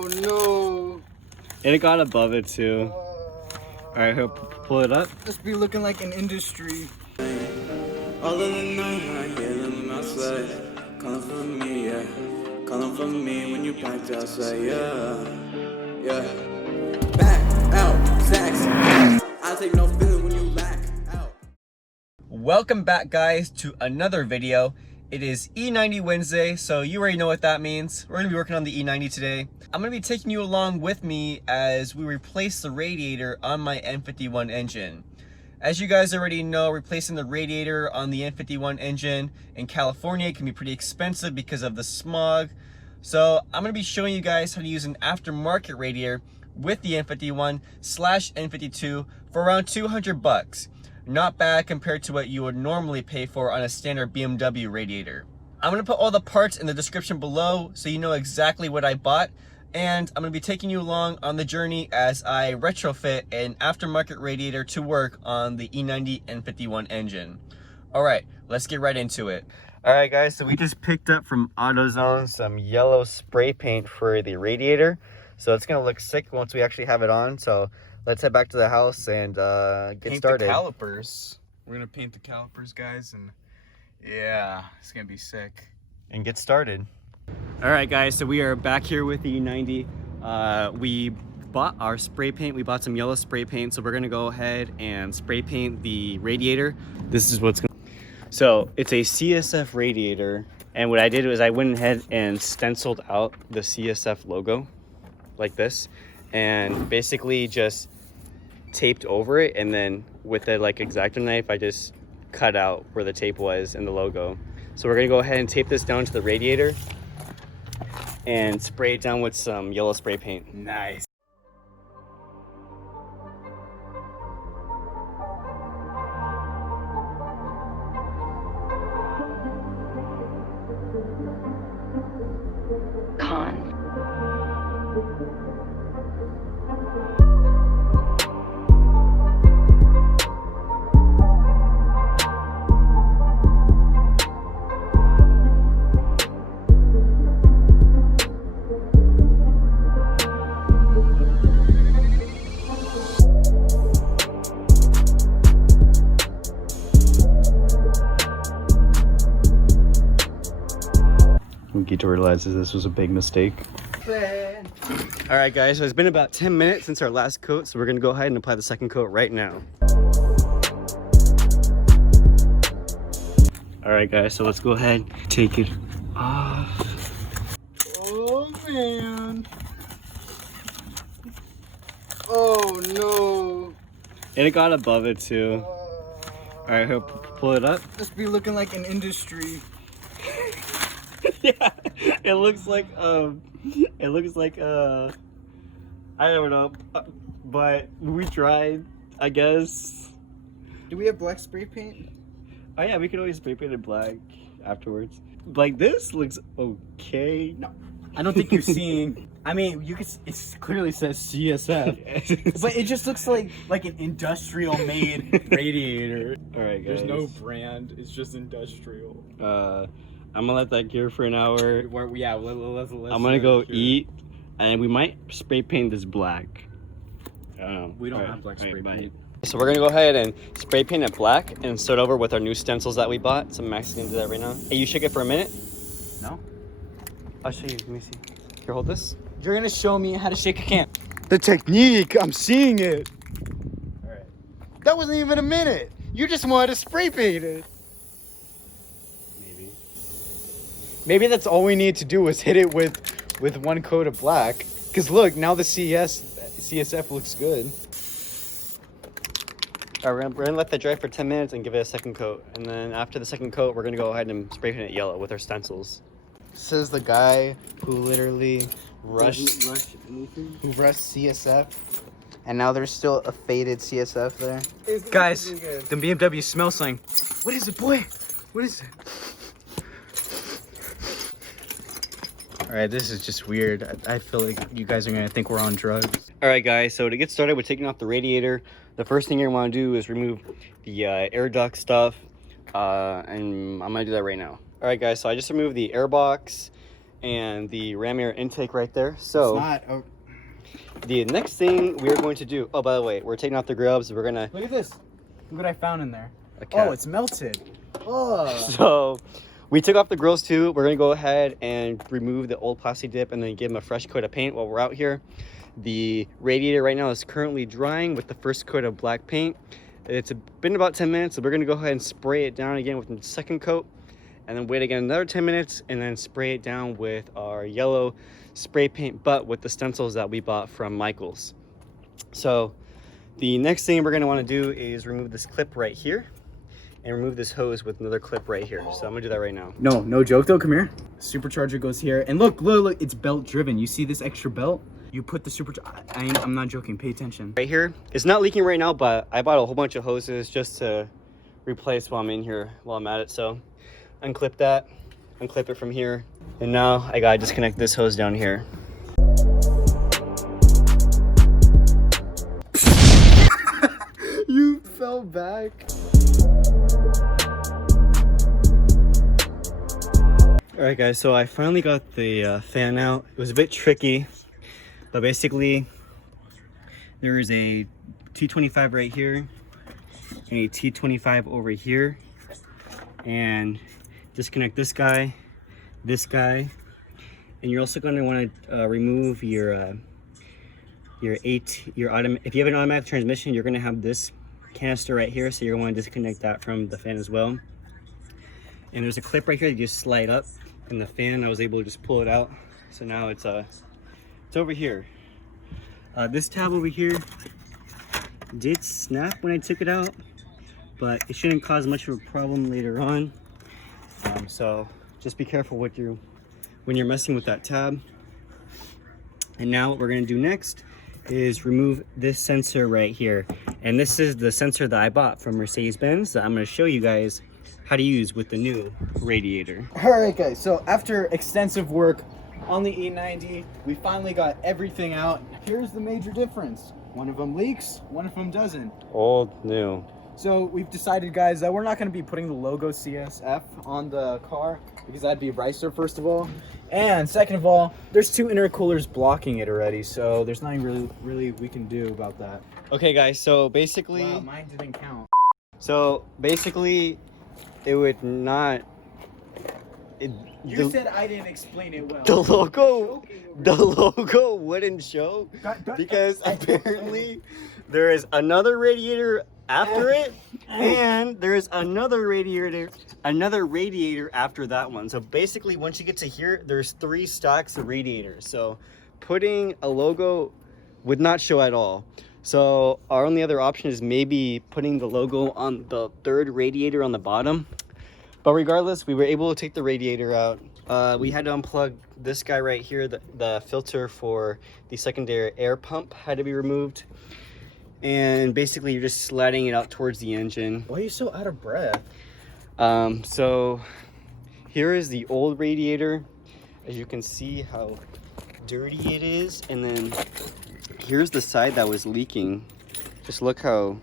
Oh no. And it got above it too. Alright, here, pull it up. This be looking like an industry. All of the night I hear them outside, calling for me, yeah. Calling for me when you packed outside, yeah. Yeah. Back out, sex. I take no feeling when you lack out. Welcome back, guys, to another video. It is E90 Wednesday, so you already know what that means. We're gonna be working on the E90 today. I'm gonna be taking you along with me as we replace the radiator on my N51 engine. As you guys already know, replacing the radiator on the N51 engine in California can be pretty expensive because of the smog. So I'm gonna be showing you guys how to use an aftermarket radiator with the N51/N52 for around 200 bucks. Not bad compared to what you would normally pay for on a standard BMW radiator. I'm gonna put all the parts in the description below so you know exactly what I bought, and I'm gonna be taking you along on the journey as I retrofit an aftermarket radiator to work on the E90 N51 engine. All right, let's get right into it. All right, guys, so we just picked up from AutoZone some yellow spray paint for the radiator. So it's gonna look sick once we actually have it on. So let's head back to the house and get started. The calipers. We're gonna paint the calipers, guys, and yeah, it's gonna be sick. And get started. All right, guys, so we are back here with the E90. We bought our spray paint. We bought some yellow spray paint, so we're gonna go ahead and spray paint the radiator. This is what's gonna. So it's a CSF radiator, and what I did was I went ahead and stenciled out the CSF logo like this, and basically just taped over it, and then with the X-Acto knife I just cut out where the tape was and the logo. So we're gonna go ahead and tape this down to the radiator and spray it down with some yellow spray paint. Nice. Gito realizes this was a big mistake. All right, guys, so it's been about 10 minutes since our last coat, so we're gonna go ahead and apply the second coat right now. All right, guys, so let's go ahead and take it off. Oh man. Oh no. And it got above it too. All right, here, pull it up. This be looking like an industry. Yeah, it looks like I don't know, but we tried, I guess. Do we have black spray paint? Oh yeah, we could always spray paint it black afterwards. Like, this looks okay. No, I don't think you're seeing. I mean, you can. It clearly says CSF, but it just looks like an industrial made radiator. All right, guys. There's no brand. It's just industrial. I'm gonna let that gear for an hour. Yeah, let's I'm gonna go eat, and we might spray paint this black. I don't know. We don't have black spray paint. So we're gonna go ahead and spray paint it black and start over with our new stencils that we bought. So Max is gonna do that right now. Hey, you shake it for a minute? No. I'll show you. Let me see. Here, hold this. You're gonna show me how to shake a can. The technique, I'm seeing it. All right. That wasn't even a minute. You just wanted to spray paint it. Maybe that's all we need to do was hit it with one coat of black. Cause look, now the CSF looks good. All right, we're gonna let that dry for 10 minutes and give it a second coat. And then after the second coat, we're gonna go ahead and spray paint it yellow with our stencils. Says the guy who literally rushed CSF. And now there's still a faded CSF there. Guys, the BMW smell sign. What is it, boy? What is it? All right, this is just weird. I feel like you guys are gonna think we're on drugs. All right, guys, so to get started with taking off the radiator, the first thing you're gonna wanna do is remove the air duct stuff, and I'm gonna do that right now. All right, guys, so I just removed the air box and the ram air intake right there. So It's not. Oh, the next thing we're going to do, oh, by the way, we're taking off the gloves. We're gonna, look at this. Look what I found in there. a cat. Oh, it's melted. Oh. So we took off the grills too. We're gonna go ahead and remove the old plastic dip and then give them a fresh coat of paint while we're out here. The radiator right now is currently drying with the first coat of black paint. It's been about 10 minutes, so we're gonna go ahead and spray it down again with the second coat, and then wait again another 10 minutes, and then spray it down with our yellow spray paint, but with the stencils that we bought from Michael's. So the next thing we're gonna wanna do is remove this clip right here and remove this hose with another clip right here. So I'm gonna do that right now. No joke though. Come here. Supercharger goes here, and look, it's belt driven. You see this extra belt? You put the supercharger. I'm not joking. Pay attention. Right here, it's not leaking right now, but I bought a whole bunch of hoses just to replace while I'm in here, while I'm at it. So unclip that, unclip it from here, and now I gotta disconnect this hose down here. You fell back. All right, guys, so I finally got the fan out. It was a bit tricky, but basically there is a T25 right here and a T25 over here, and disconnect this guy, and you're also going to want to remove your if you have an automatic transmission, you're going to have this canister right here, so you're going to want to disconnect that from the fan as well. And there's a clip right here that you just slide up, and the fan, I was able to just pull it out, so now it's over here. This tab over here did snap when I took it out, but it shouldn't cause much of a problem later on. So just be careful when you're messing with that tab. And now what we're going to do next is remove this sensor right here, and this is the sensor that I bought from Mercedes-Benz that I'm going to show you guys how to use with the new radiator. Alright guys, so after extensive work on the E90, we finally got everything out. Here's the major difference. One of them leaks, one of them doesn't. Old, new. So we've decided, guys, that we're not going to be putting the logo CSF on the car because that'd be Ricer, first of all. And second of all, there's two intercoolers blocking it already, so there's nothing really we can do about that. Okay guys, so basically... Wow, mine didn't count. So basically, it would not... You said I didn't explain it well. The logo wouldn't show because apparently there is another radiator after it, and there's another radiator after that one. So basically, once you get to here, there's 3 stacks of radiators. So putting a logo would not show at all. So our only other option is maybe putting the logo on the 3rd radiator on the bottom. But regardless, we were able to take the radiator out. We had to unplug this guy right here. The filter for the secondary air pump had to be removed. And basically, you're just sliding it out towards the engine. Why are you so out of breath? So here is the old radiator. As you can see how dirty it is. And then here's the side that was leaking. Just look how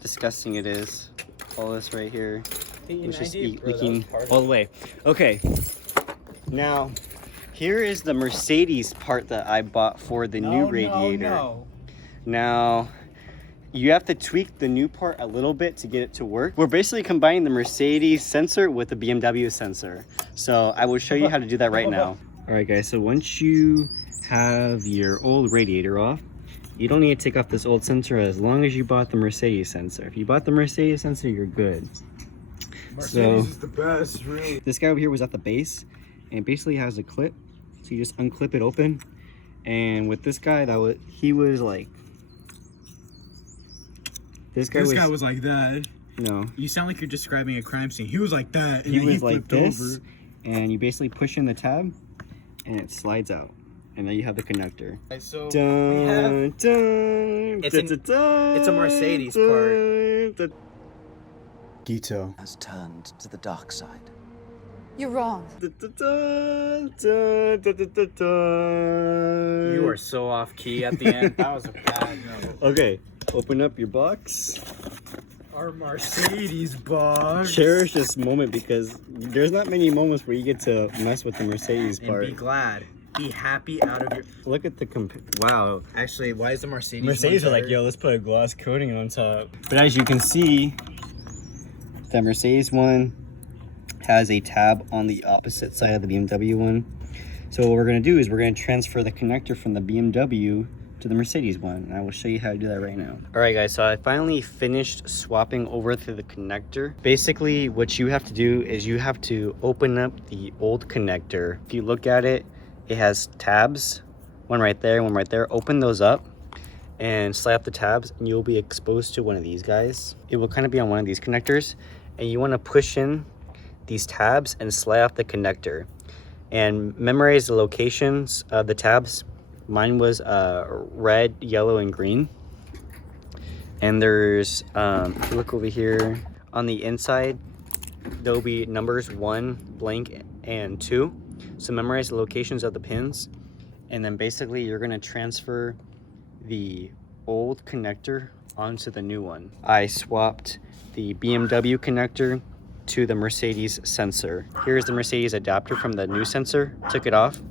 disgusting it is. All this right here. It's just leaking all the way. Okay, now here is the Mercedes part that I bought for the new radiator. Now you have to tweak the new part a little bit to get it to work. We're basically combining the Mercedes sensor with the BMW sensor, so I will show you how to do that right now. All right guys, so once you have your old radiator off, you don't need to take off this old sensor as long as you bought the Mercedes sensor. If you bought the Mercedes sensor, you're good. Mercedes is the best, really. This guy over here was at the base, and it basically has a clip, so you just unclip it open. And with this guy, he was like, this guy was like that. No, You sound like you're describing a crime scene. He was like that, and he then was like this, over. and you basically push in the tab, and it slides out, and then you have the connector. Okay, so Dun, dun, it's a Mercedes part. Gito. Has turned to the dark side. You're wrong. You are so off key at the end. That was a bad note. Okay, open up your box. Our Mercedes box. Cherish this moment because there's not many moments where you get to mess with the Mercedes And part. be glad. Be happy out of your... Look at the wow. Actually, why is the Mercedes Mercedes one are like, better? yo, let's put a gloss coating on top. But as you can see, the Mercedes one has a tab on the opposite side of the BMW one. So what we're gonna do is we're gonna transfer the connector from the BMW to the Mercedes one. And I will show you how to do that right now. All right guys, so I finally finished swapping over to the connector. Basically what you have to do is you have to open up the old connector. If you look at it, it has tabs, one right there, one right there. Open those up and slide up the tabs and you'll be exposed to one of these guys. It will kind of be on one of these connectors and you want to push in these tabs and slide off the connector and memorize the locations of the tabs. Mine was red, yellow, and green. And there's, if you look over here on the inside, there'll be numbers 1, blank, and 2. So memorize the locations of the pins. And then basically you're gonna transfer the old connector onto the new one. I swapped the BMW connector to the Mercedes sensor. Here's the Mercedes adapter from the new sensor. Took it off,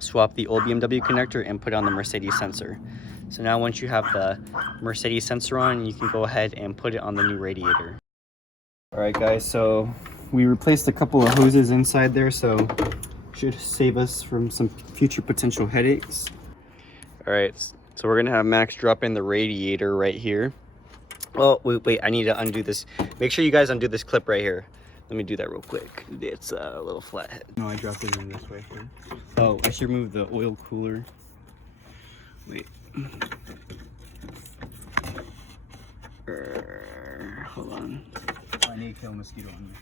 swap the old BMW connector and put on the Mercedes sensor. So now once you have the Mercedes sensor on, you can go ahead and put it on the new radiator. All right guys, so we replaced a couple of hoses inside there, so should save us from some future potential headaches. All right, so we're gonna have Max drop in the radiator right here. Oh, wait, I need to undo this. Make sure you guys undo this clip right here. Let me do that real quick. It's a little flathead. No, I dropped it in this way. Oh, I should remove the oil cooler. Wait. Hold on. I need to kill a mosquito on me.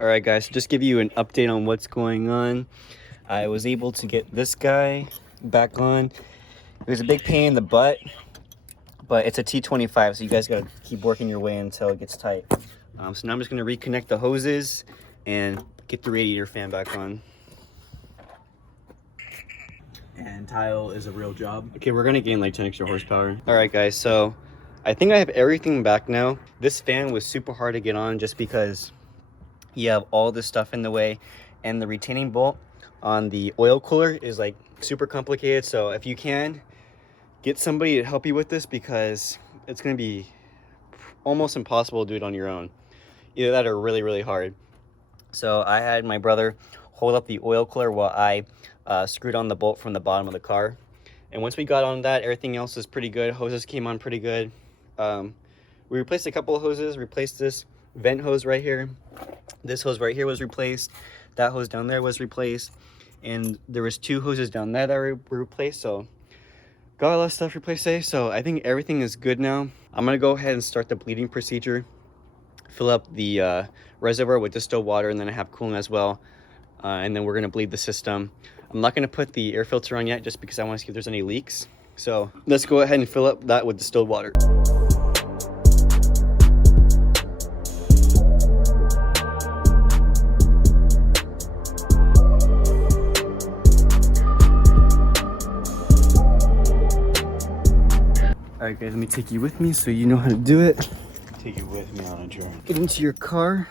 All right, guys. Just give you an update on what's going on. I was able to get this guy back on. It was a big pain in the butt, but it's a T25, so you guys gotta keep working your way until it gets tight. So now I'm just gonna reconnect the hoses and get the radiator fan back on. And tile is a real job. Okay, we're gonna gain like 10 extra horsepower. All right, guys, so I think I have everything back now. This fan was super hard to get on just because you have all this stuff in the way, and the retaining bolt on the oil cooler is like super complicated. So if you can, get somebody to help you with this because it's going to be almost impossible to do it on your own. Either that or really, really hard. So I had my brother hold up the oil cooler while I screwed on the bolt from the bottom of the car. And once we got on that, everything else is pretty good. Hoses came on pretty good. We replaced a couple of hoses, replaced this vent hose right here. This hose right here was replaced. That hose down there was replaced. And there was 2 hoses down there that were replaced. So got a lot of stuff replaced today. So I think everything is good now. I'm gonna go ahead and start the bleeding procedure. Fill up the reservoir with distilled water, and then I have coolant as well. And then we're gonna bleed the system. I'm not gonna put the air filter on yet just because I wanna see if there's any leaks. So let's go ahead and fill up that with distilled water. Alright guys, let me take you with me so you know how to do it. Take it with me on a journey. Get into your car.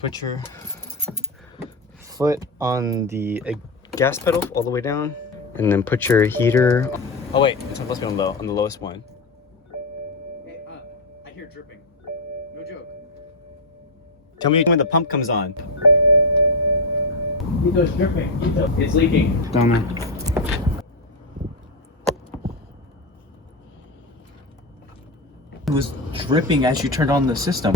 Put your foot on the gas pedal all the way down. And then put your heater. Oh wait, it's supposed to be on low, on the lowest one. Hey, I hear dripping. No joke. Tell me when the pump comes on. Ito's dripping. Ito, it's leaking. Dummy. It was dripping as you turned on the system.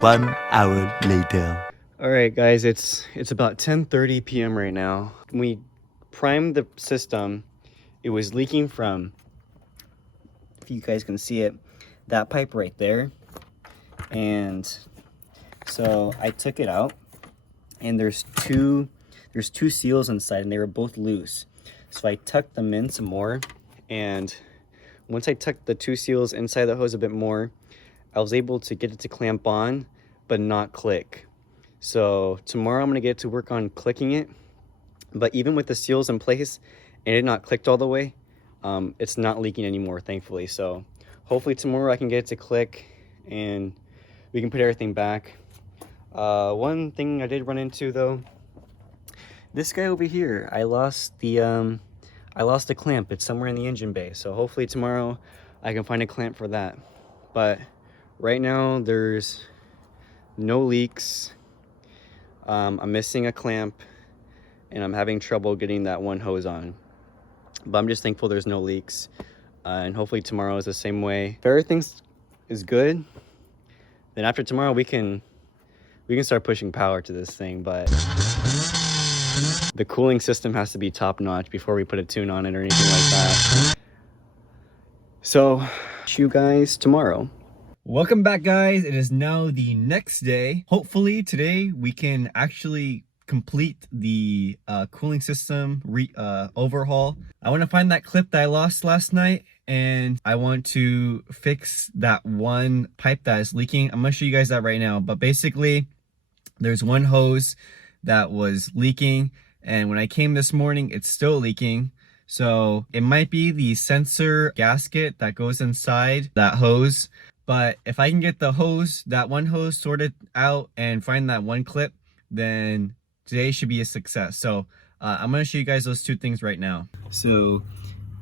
1 hour later. All right, guys, it's about 10:30 p.m. right now. When we primed the system, it was leaking from, if you guys can see it, that pipe right there. And so I took it out, and there's two seals inside, and they were both loose. So I tucked them in some more, and once I tucked the 2 seals inside the hose a bit more, I was able to get it to clamp on, but not click. So tomorrow I'm gonna get to work on clicking it. But even with the seals in place and it not clicked all the way, it's not leaking anymore, thankfully. So hopefully tomorrow I can get it to click and we can put everything back. One thing I did run into though, this guy over here, I lost the clamp. It's somewhere in the engine bay. So hopefully tomorrow I can find a clamp for that. But right now there's no leaks. I'm missing a clamp and I'm having trouble getting that one hose on. But I'm just thankful there's no leaks. And hopefully tomorrow is the same way. If everything is good, then after tomorrow we can start pushing power to this thing. But the cooling system has to be top notch before we put a tune on it or anything like that. So, see you guys tomorrow. Welcome back, guys. It is now the next day. Hopefully today we can actually complete the cooling system overhaul. I want to find that clip that I lost last night, and I want to fix that one pipe that is leaking. I'm going to show you guys that right now. But basically, there's one hose that was leaking, and when I came this morning, it's still leaking. So it might be the sensor gasket that goes inside that hose. But if I can get the hose, that one hose sorted out and find that one clip, then today should be a success. So I'm going to show you guys those two things right now. So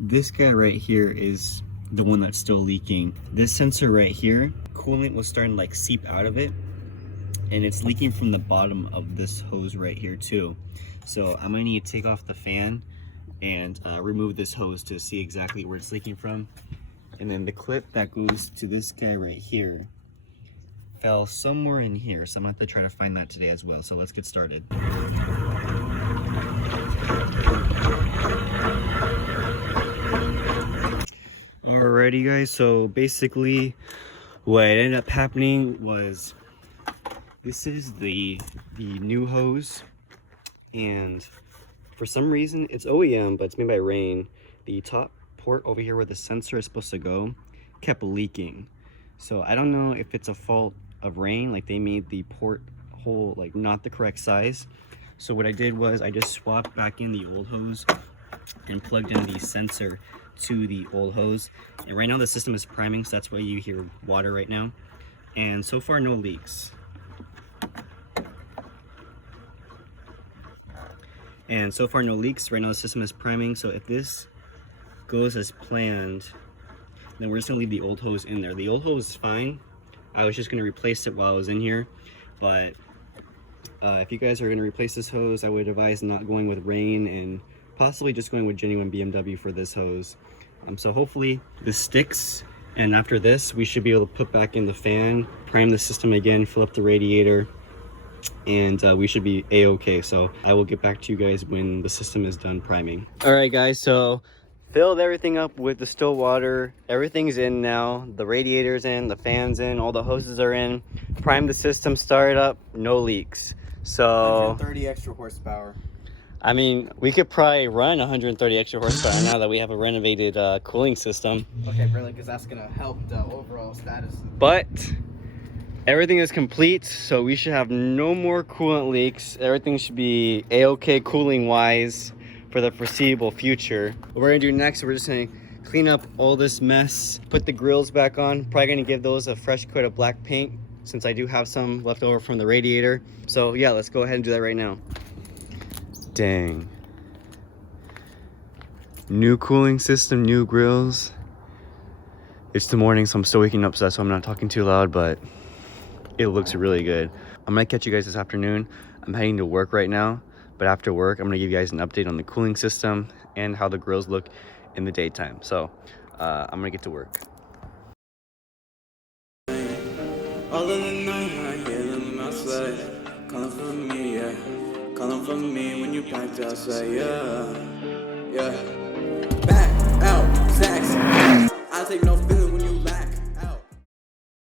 this guy right here is the one that's still leaking. This sensor right here, coolant was starting to like seep out of it, and it's leaking from the bottom of this hose right here too. So I'm going to need to take off the fan and remove this hose to see exactly where it's leaking from. And then the clip that goes to this guy right here fell somewhere in here, so I'm gonna have to try to find that today as well. So let's get started. Alrighty guys, so basically what ended up happening was this is the new hose, and for some reason it's OEM, but it's made by Rain. The top port over here where the sensor is supposed to go kept leaking. So I don't know if it's a fault of Rain, like they made the port hole like not the correct size. So what I did was I just swapped back in the old hose and plugged in the sensor to the old hose. And right now the system is priming, so that's why you hear water right now. And so far no leaks. And so far no leaks. Right now the system is priming, so if this goes as planned, then we're just gonna leave the old hose in there. The old hose is fine. I was just gonna replace it while I was in here, but if you guys are gonna replace this hose, I would advise not going with Rain and possibly just going with genuine BMW for this hose. So hopefully this sticks, and after this we should be able to put back in the fan, prime the system again, fill up the radiator, and we should be a-okay. So I will get back to you guys when the system is done priming. All right guys, so filled everything up with distilled water. Everything's in now. The radiator's in, the fan's in, all the hoses are in. Primed the system, started up, no leaks. So 130 extra horsepower. I mean, we could probably run 130 extra horsepower now that we have a renovated cooling system. Okay, really, because that's gonna help the overall status. But everything is complete, so we should have no more coolant leaks. Everything should be a-okay cooling wise for the foreseeable future. What we're gonna do next, we're just gonna clean up all this mess, put the grills back on. Probably gonna give those a fresh coat of black paint since I do have some left over from the radiator. So yeah, let's go ahead and do that right now. Dang. New cooling system, new grills. It's the morning, so I'm still waking up, so that's why I'm not talking too loud, but it looks really good. I'm gonna catch you guys this afternoon. I'm heading to work right now. But after work, I'm gonna give you guys an update on the cooling system and how the grills look in the daytime. So I'm gonna get to work. All of the night I hear them outside, calling for me, yeah. Calling for me when you packed outside, yeah. Yeah. Back out, sex. I take no